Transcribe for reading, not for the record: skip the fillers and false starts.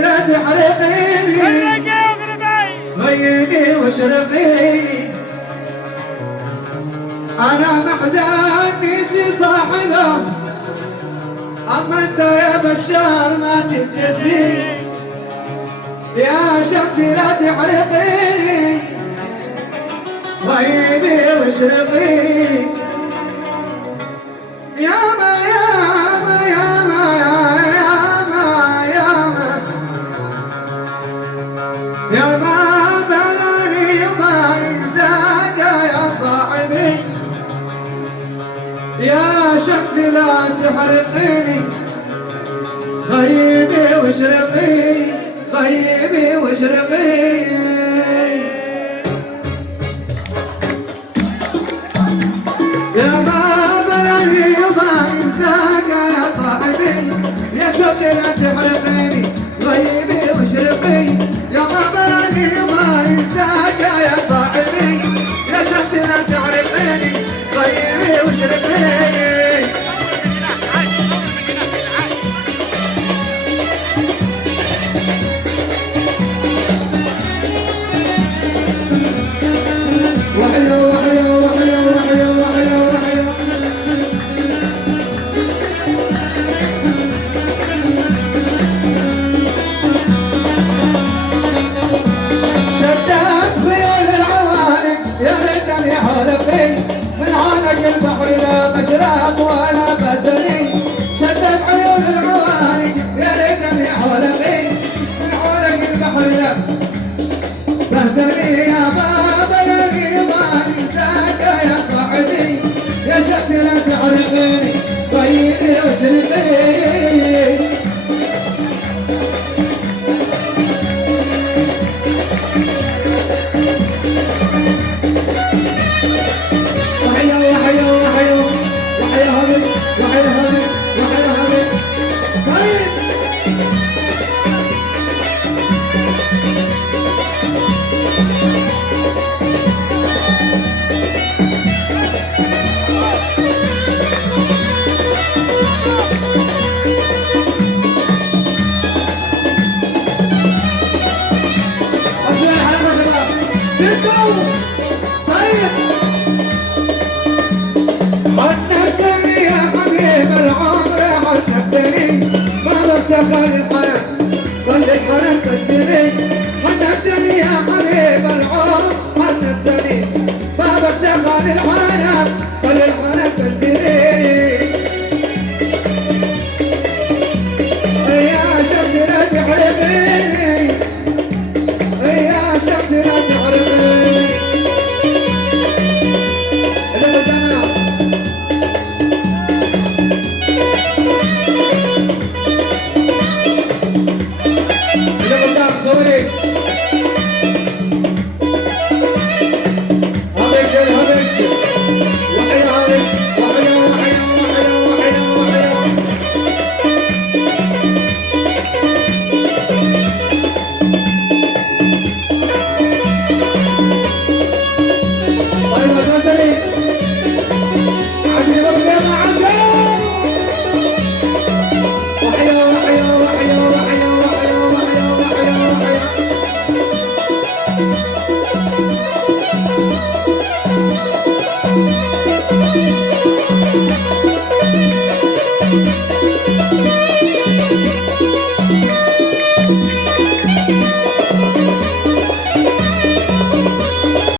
لا تحرقيني غيبي واشرقي انا محدان نسي صاحبه اما انت يا بشار ما تتسي يا شمسي لا تحرقيني غيبي واشرقي يا ما يا ما يا ما يا ما يا ما يا ما بلاني وما ننساك يا صاحبي يا شمسي لا تحرقيني غيبي واشرقي غيبي واشرقي يا ما بلاني وما انساك يا صاحبي يا شمسي لا تحرقيني غيبي واشرقي يا ما بلاني وما انساك يا صاحبي يا شمسي لا تحرقيني غيبي واشرقي البحر لا مشرب ولا بدري شدت عيون العوانق يا ريتني حولقي من حولك البحر لا بهدري يا بابا لي ما ننساك يا صاحبي يا شمسي لا تحرقيني طيبي واشرقي حنكتني يا حبيب العمر حنكتني ما رسخ الحنك خلي الحنك كسري حنكتني يا حبيب العمر حنكتني ما رسخ الحنك خلي الحنك كسري يا شمس لا تحرقيني يا شمس لا تحرقيني